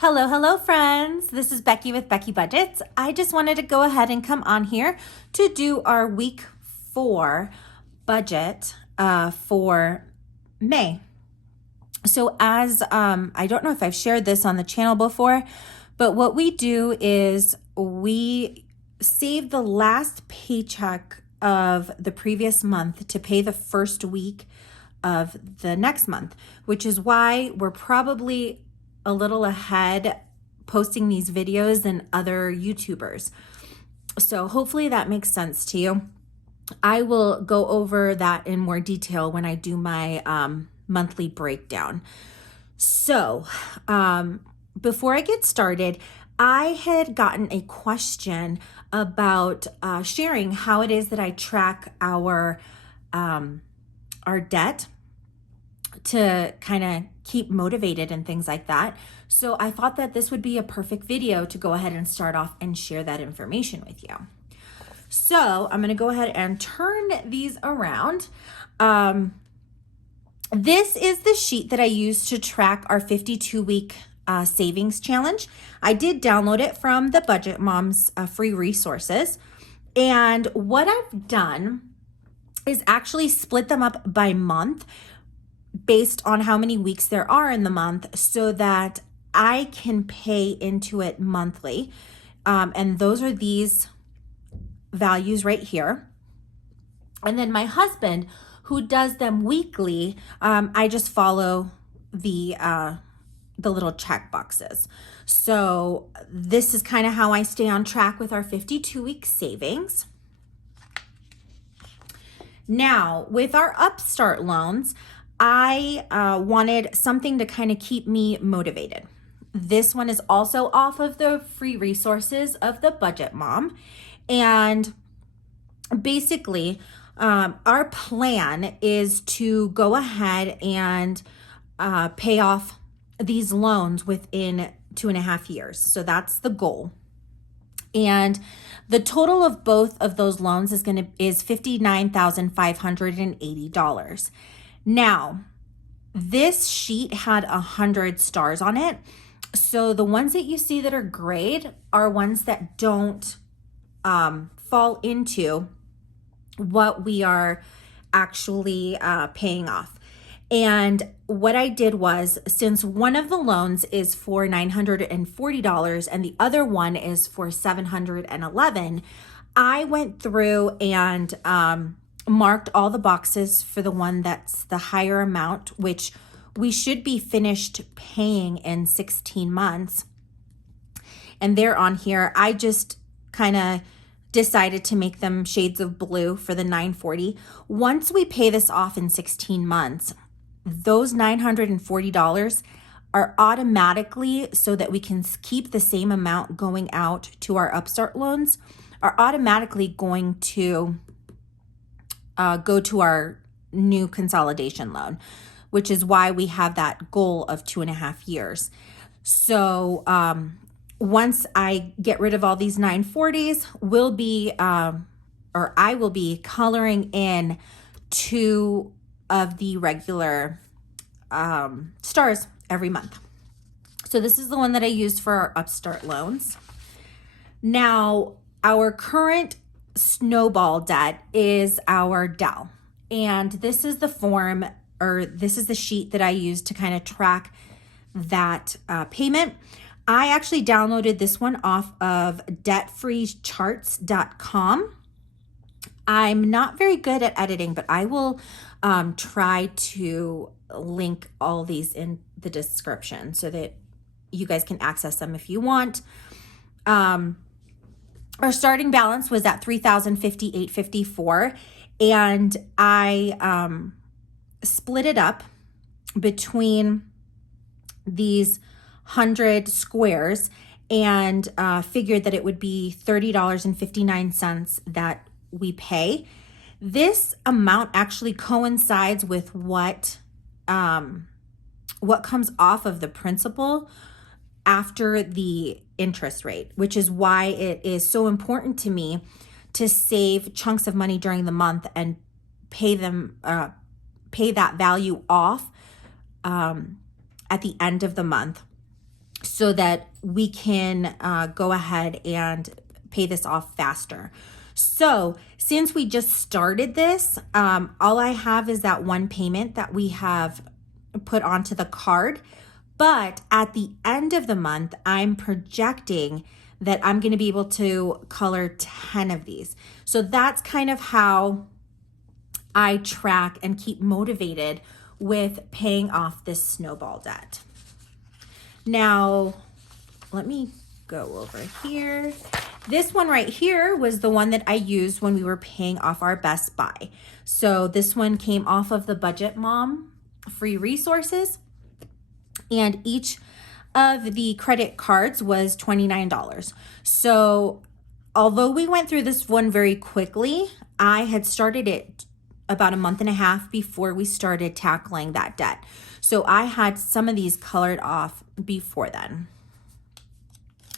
Hello, hello, friends. This is Becky with Becky Budgets. I just wanted to go ahead and come on here to do our week 4 budget for May. So as I don't know if I've shared this on the channel before, but what we do is we save the last paycheck of the previous month to pay the first week of the next month, which is why we're probably a little ahead posting these videos than other YouTubers. So hopefully that makes sense to you. I will go over that in more detail when I do my monthly breakdown. So before I get started, I had gotten a question about sharing how it is that I track our debt to kind of keep motivated and things like that. So I thought that this would be a perfect video to go ahead and start off and share that information with you. So I'm going to go ahead and turn these around. This is the sheet that I use to track our 52-week savings challenge. I did download it from the Budget Moms free resources. And what I've done is actually split them up by month based on how many weeks there are in the month so that I can pay into it monthly. And those are these values right here. And then my husband, who does them weekly, I just follow the little check boxes. So this is kind of how I stay on track with our 52-week savings. Now, with our Upstart loans, I wanted something to kind of keep me motivated. This one is also off of the free resources of the Budget Mom. And basically, our plan is to go ahead and pay off these loans within 2.5 years. So that's the goal. And the total of both of those loans is $59,580. Now, this sheet had 100 stars on it. So the ones that you see that are grayed are ones that don't fall into what we are actually paying off. And what I did was, since one of the loans is for $940 and the other one is for $711, I went through and marked all the boxes for the one that's the higher amount, which we should be finished paying in 16 months. And they're on here. I just kind of decided to make them shades of blue for the $940. Once we pay this off in 16 months, those $940 are automatically, so that we can keep the same amount going out to our Upstart loans, are automatically going to go to our new consolidation loan, which is why we have that goal of 2.5 years. So once I get rid of all these 940s, I will be coloring in 2 of the regular stars every month. So this is the one that I used for our Upstart loans. Now, our current snowball debt is our Dell. And this is the form, or this is the sheet that I use to kind of track that payment. I actually downloaded this one off of debtfreecharts.com. I'm not very good at editing, but I will try to link all these in the description so that you guys can access them if you want. Our starting balance was at $3,058.54, and I split it up between these 100 squares and figured that it would be $30.59 that we pay. This amount actually coincides with what comes off of the principal after the interest rate, which is why it is so important to me to save chunks of money during the month and pay that value off at the end of the month. so that we can go ahead and pay this off faster. So since we just started this, all I have is that one payment that we have put onto the card. But at the end of the month, I'm projecting that I'm going to be able to color 10 of these. So that's kind of how I track and keep motivated with paying off this snowball debt. Now, let me go over here. This one right here was the one that I used when we were paying off our Best Buy. So this one came off of the Budget Mom free resources, and each of the credit cards was $29. So although we went through this one very quickly, I had started it about a month and a half before we started tackling that debt. So I had some of these colored off before then.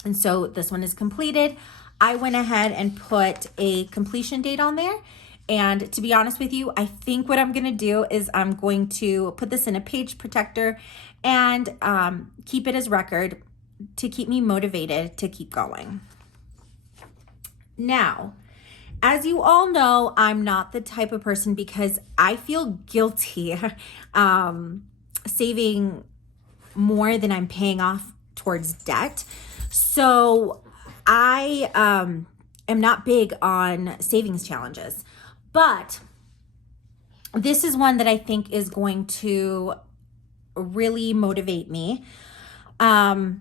And so this one is completed. I went ahead and put a completion date on there. And to be honest with you, I think what I'm going to do is I'm going to put this in a page protector and keep it as record to keep me motivated to keep going. Now, as you all know, I'm not the type of person, because I feel guilty saving more than I'm paying off towards debt. So I am not big on savings challenges, but this is one that I think is going to really motivate me. As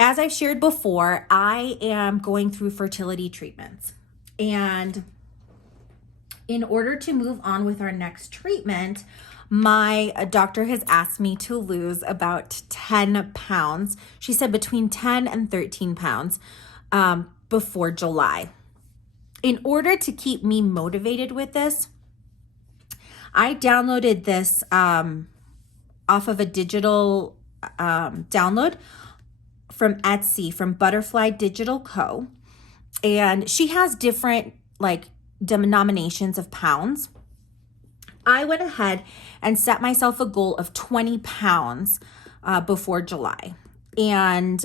I've shared before, I am going through fertility treatments. And in order to move on with our next treatment, my doctor has asked me to lose about 10 pounds. She said between 10 and 13 pounds before July. In order to keep me motivated with this, I downloaded this off of a digital download from Etsy, from Butterfly Digital Co. And she has different denominations of pounds. I went ahead and set myself a goal of 20 pounds before July. And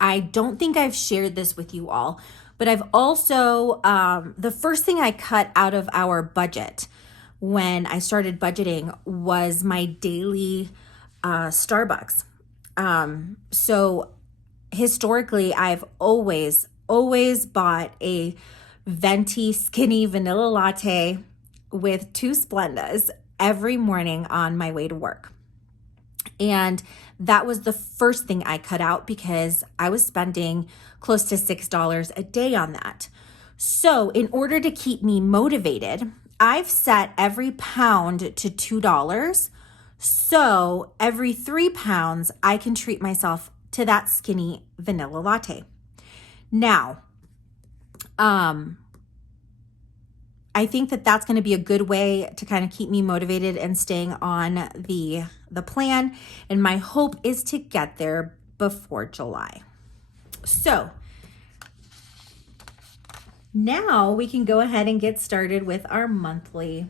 I don't think I've shared this with you all, but I've also, the first thing I cut out of our budget when I started budgeting was my daily Starbucks. So historically, I've always bought a venti skinny vanilla latte with 2 Splendas every morning on my way to work. And that was the first thing I cut out, because I was spending close to $6 a day on that. So in order to keep me motivated, I've set every pound to $2. So every 3 pounds, I can treat myself to that skinny vanilla latte. Now, I think that that's going to be a good way to kind of keep me motivated and staying on the plan. And my hope is to get there before July. So now we can go ahead and get started with our monthly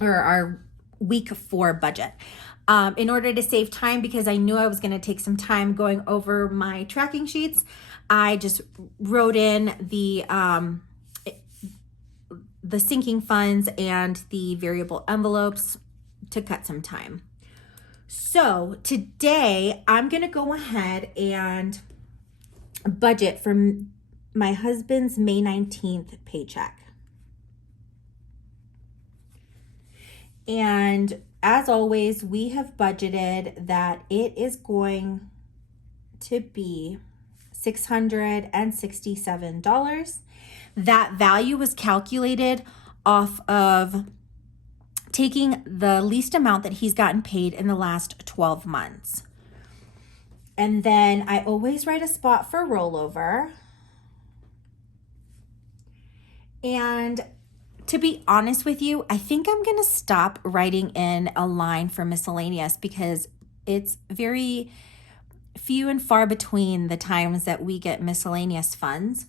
or our week 4 budget. In order to save time, because I knew I was going to take some time going over my tracking sheets, I just wrote in the sinking funds and the variable envelopes to cut some time. So today I'm going to go ahead and budget from my husband's May 19th paycheck. And as always, we have budgeted that it is going to be $667. That value was calculated off of taking the least amount that he's gotten paid in the last 12 months. And then I always write a spot for rollover. And to be honest with you, I think I'm going to stop writing in a line for miscellaneous, because it's very few and far between the times that we get miscellaneous funds.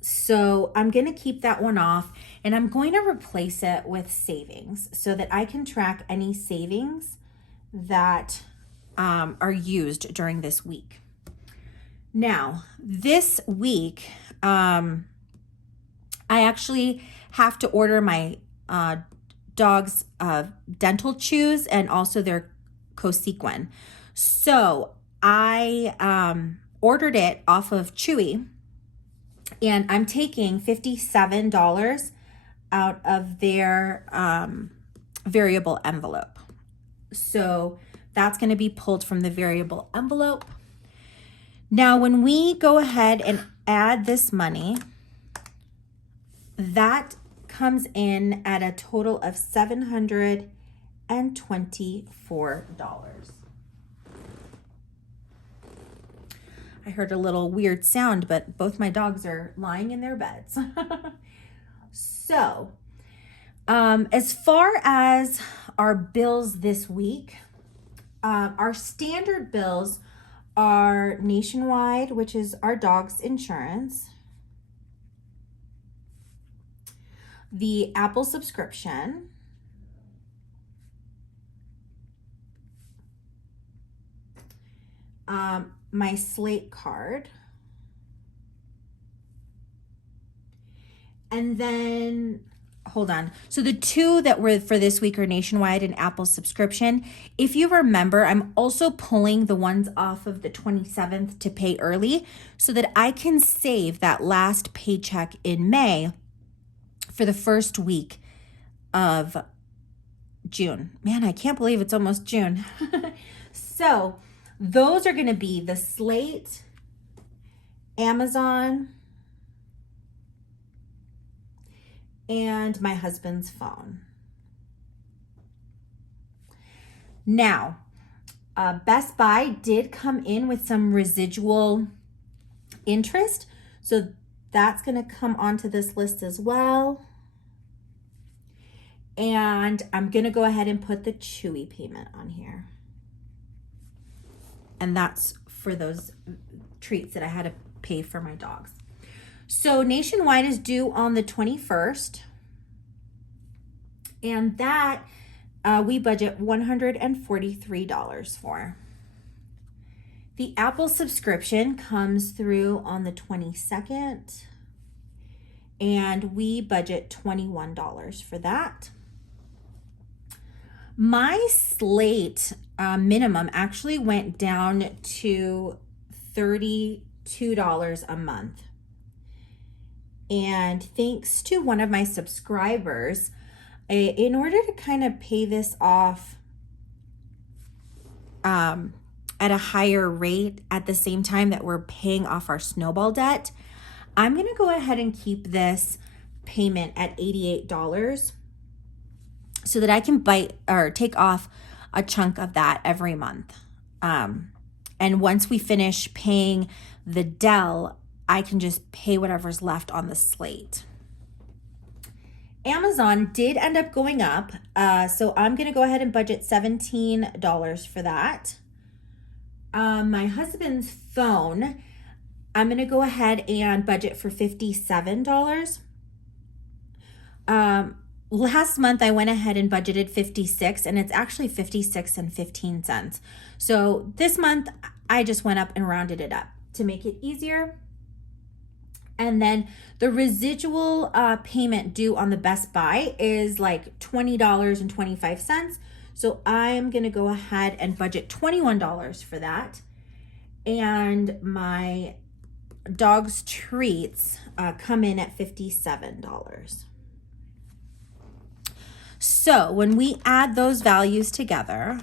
So I'm going to keep that one off, and I'm going to replace it with savings so that I can track any savings that are used during this week. Now, this week, I actually have to order my dog's dental chews and also their Cosequin. So I ordered it off of Chewy, and I'm taking $57 out of their variable envelope. So that's going to be pulled from the variable envelope. Now, when we go ahead and add this money, that comes in at a total of $724. I heard a little weird sound, but both my dogs are lying in their beds. So, as far as our bills this week, our standard bills are Nationwide, which is our dog's insurance, the Apple subscription, my Slate card, and then hold on. So the two that were for this week are Nationwide and Apple subscription. If you remember, I'm also pulling the ones off of the 27th to pay early so that I can save that last paycheck in May for the first week of June. Man, I can't believe it's almost June. So those are going to be the Slate, Amazon, and my husband's phone. Now, Best Buy did come in with some residual interest, so that's going to come onto this list as well. And I'm going to go ahead and put the Chewy payment on here. And that's for those treats that I had to pay for my dogs. So Nationwide is due on the 21st. And that we budget $143 for. The Apple subscription comes through on the 22nd. And we budget $21 for that. My Slate minimum actually went down to $32 a month. And thanks to one of my subscribers, in order to kind of pay this off at a higher rate at the same time that we're paying off our snowball debt, I'm going to go ahead and keep this payment at $88 so that I can take off a chunk of that every month. And once we finish paying the Dell, I can just pay whatever's left on the Slate. Amazon did end up going up, so I'm going to go ahead and budget $17 for that. My husband's phone, I'm going to go ahead and budget for $57. Last month I went ahead and budgeted $56, and it's actually $56.15. So this month I just went up and rounded it up to make it easier. And then the residual payment due on the Best Buy is like $20.25. So I'm going to go ahead and budget $21 for that. And my dog's treats come in at $57. So when we add those values together,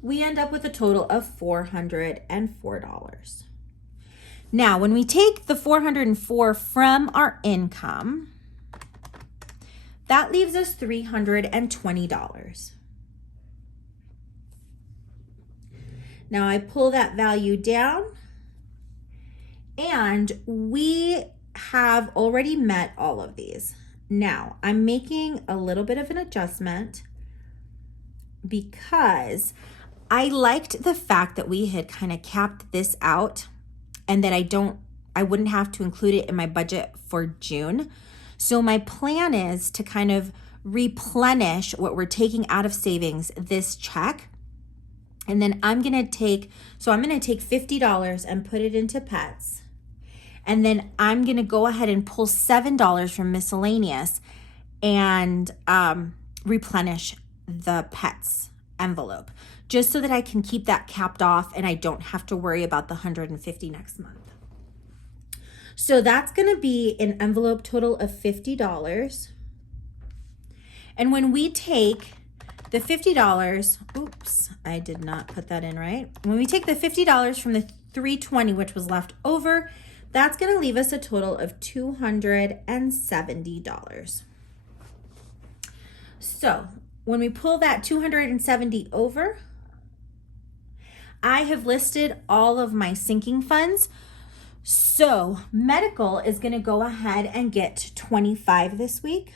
we end up with a total of $404. Now, when we take the $404 from our income, that leaves us $320. Now I pull that value down, and we have already met all of these. Now I'm making a little bit of an adjustment because I liked the fact that we had kind of capped this out and that I wouldn't have to include it in my budget for June. So my plan is to kind of replenish what we're taking out of savings this check. And then I'm going to take $50 and put it into pets. And then I'm going to go ahead and pull $7 from miscellaneous and replenish the pets envelope, just so that I can keep that capped off and I don't have to worry about the $150 next month. So that's going to be an envelope total of $50. And when we take the $50, oops, I did not put that in right. When we take the $50 from the $320, which was left over, that's going to leave us a total of $270. So when we pull that $270 over, I have listed all of my sinking funds. So medical is going to go ahead and get $25 this week.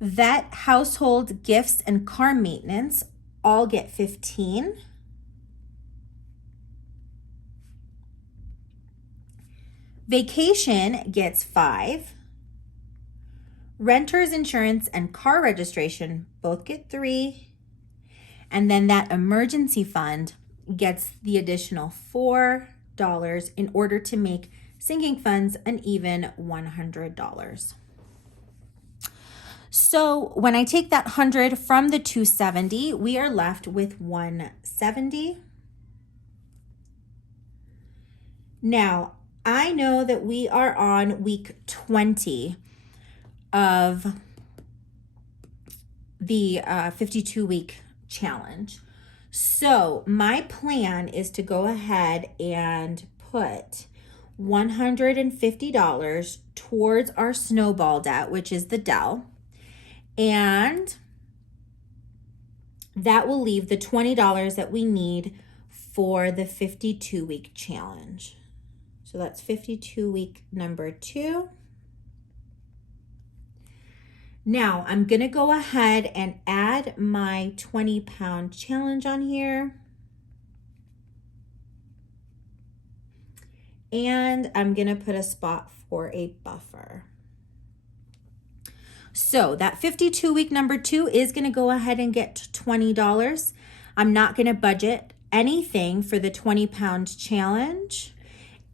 Vet, household, gifts, and car maintenance all get $15. Vacation gets $5. Renter's insurance and car registration both get $3. And then that emergency fund gets the additional $4 in order to make sinking funds an even $100. So when I take that 100 from the 270, we are left with 170. Now, I know that we are on week 20 of the 52-week challenge. So my plan is to go ahead and put $150 towards our snowball debt, which is the Dell. And that will leave the $20 that we need for the 52-week challenge. So that's 52-week number 2. Now I'm going to go ahead and add my 20-pound challenge on here. And I'm going to put a spot for a buffer. So that 52-week number 2 is going to go ahead and get $20. I'm not going to budget anything for the 20-pound challenge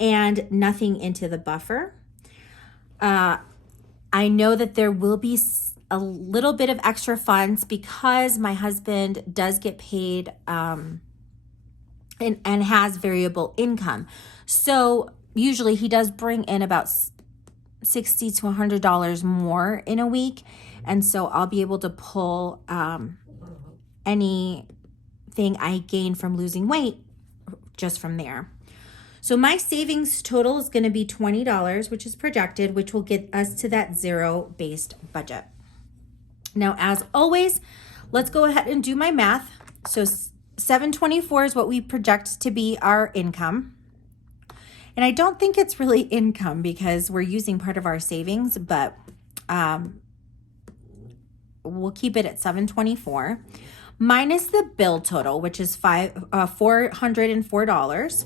and nothing into the buffer. I know that there will be a little bit of extra funds because my husband does get paid and has variable income. So usually he does bring in about $60 to $100 more in a week. And so I'll be able to pull anything I gain from losing weight just from there. So my savings total is going to be $20, which is projected, which will get us to that zero-based budget. Now, as always, let's go ahead and do my math. So $724 is what we project to be our income. And I don't think it's really income because we're using part of our savings, but we'll keep it at $724 minus the bill total, which is $404,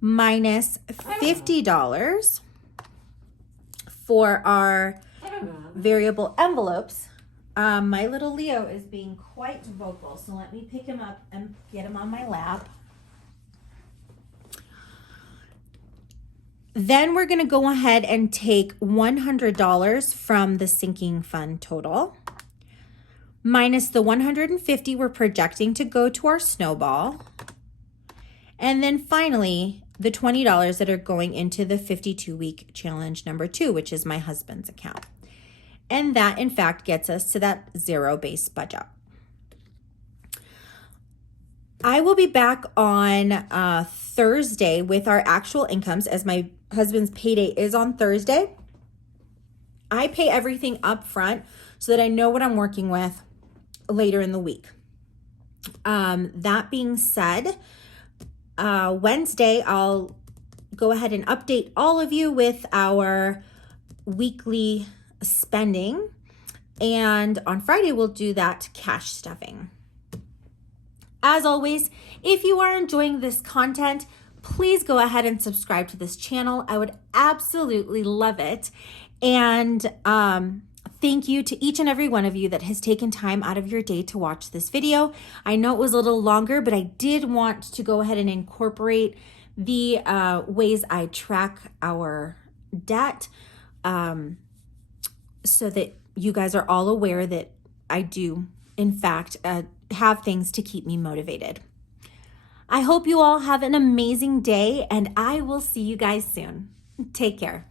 minus $50 for our variable envelopes. My little Leo is being quite vocal, so let me pick him up and get him on my lap. Then we're going to go ahead and take $100 from the sinking fund total, minus the $150 we're projecting to go to our snowball, and then finally the $20 that are going into the 52-week challenge number 2, which is my husband's account. And that, in fact, gets us to that zero-based budget. I will be back on Thursday with our actual incomes, as my husband's payday is on Thursday. I pay everything up front so that I know what I'm working with later in the week. That being said, Wednesday, I'll go ahead and update all of you with our weekly spending. And on Friday, we'll do that cash stuffing. As always, if you are enjoying this content, please go ahead and subscribe to this channel. I would absolutely love it. And thank you to each and every one of you that has taken time out of your day to watch this video. I know it was a little longer, but I did want to go ahead and incorporate the ways I track our debt so that you guys are all aware that I do, in fact, have things to keep me motivated. I hope you all have an amazing day, and I will see you guys soon. Take care.